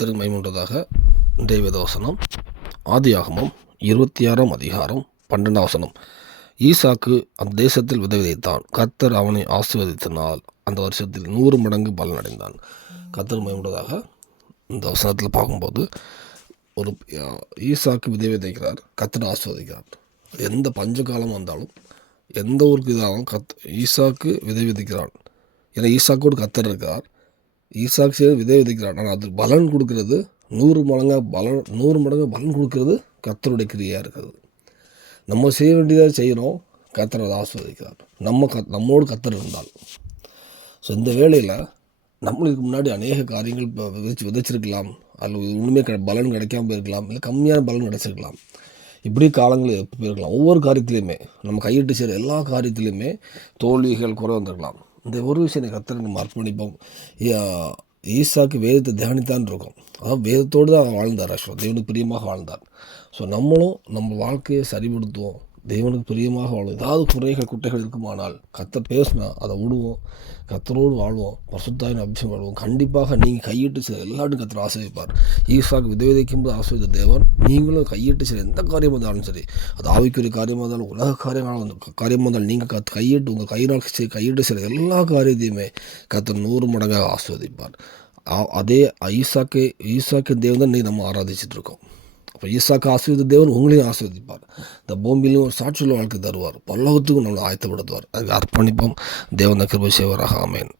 திருமைமுண்டதாக இன்றைய வேதவசனம் ஆதியாகமம் 26ஆம் அதிகாரம் 12ஆம் வசனம். ஈசாக்கு அந்த தேசத்தில் விதைத்தான். கர்த்தர் அவனை ஆசீர்வதித்தனால் அந்த வருஷத்தில் 100 மடங்கு பலன் அடைந்தான். கர்த்தர் மைமுண்டதாக இந்த வசனத்தில் பார்க்கும்போது ஒரு ஈசாக்கு விதைக்கிறார், கர்த்தர் ஆசீர்வதிக்கிறார். எந்த பஞ்ச காலம் வந்தாலும் எந்த ஊருக்கு இதாகும் ஈசாக்கு விதைக்கிறான். ஏன்னா ஈசாக்கோடு கர்த்தர் இருக்கிறார். ஈசாக்கு செய்து விதைக்கிறான். ஆனால் அது பலன் கொடுக்கறது 100 மடங்கு பலன் கொடுக்கறது கர்த்தருடைய கிரியாக இருக்கிறது. நம்ம செய்ய வேண்டியதாக செய்கிறோம், கர்த்தர் அதை ஆசீர்வதிக்கிறார். நம்மோடு கர்த்தர் இருந்தால். ஸோ இந்த வேளையில் நம்மளுக்கு முன்னாடி அநேக காரியங்கள் இப்போ விதைச்சிருக்கலாம், அதில் ஒன்றுமே பலன் கிடைக்காம போயிருக்கலாம், இல்லை கம்மியான பலன் கிடைச்சிருக்கலாம். இப்படி காலங்கள் போயிருக்கலாம். ஒவ்வொரு காரியத்திலையுமே நம்ம கையிட்டு செய்கிற எல்லா காரியத்திலையுமே தோல்விகள் குறை வந்திருக்கலாம். இந்த ஒரு விஷயம் கர்த்தருக்கு நம்ம அர்ப்பணிப்போம். ஈசாக்கு வேதத்தை தியானித்தான் இருக்கும். அதாவது வேதத்தோடு தான் வாழ்ந்தார். ஆக்சுவலாக தேவனுக்கு பிரியமாக வாழ்ந்தார். ஸோ நம்மளும் நம்ம வாழ்க்கையை சரிபடுத்துவோம், தேவனுக்கு பிரியமாக வாழ்வோம். ஏதாவது குட்டைகள் இருக்குமானால் கர்த்தர் பேசினா அதை விடுவோம், கர்த்தரோடு வாழ்வோம், பரிசுத்தாவின் அபிஷேகம் வாழ்வோம். கண்டிப்பாக நீங்கள் கையிட்டு செய்ய எல்லாரும் கர்த்தர் ஆசீர்வதிப்பார். ஈசாக்கு விதைக்கும் போது ஆசீர்வதித்த தேவன் நீங்களும் கையிட்டு செய்ய எந்த காரியமாக இருந்தாலும் சரி, அது ஆவிக்குரிய காரியமாக இருந்தாலும் உலக காரியமாக இருந்தாலும் நீங்கள் கையிட்டு உங்கள் கையிட்டு செய்கிற எல்லா காரியத்தையுமே கர்த்தர் 100 மடங்காக ஆசீர்வதிப்பார். அதே ஈசாக்கு தேவன் தான் நம்ம ஆராதிச்சுட்டு இருக்கோம். அப்போ ஈசாக்கு ஆசீர்வதித்த தேவன் உங்களையும் ஆசீர்வதிப்பார். இந்த பூமியிலும் ஒரு சாட்சியுள்ள வாழ்க்கை தருவார். பரலோகத்துக்கும் நம்மளை ஆயத்தப்படுத்துவார். அதுக்கு அர்ப்பணிப்போம். தேவன் கிருபை செய்வாராக. ஆமென்.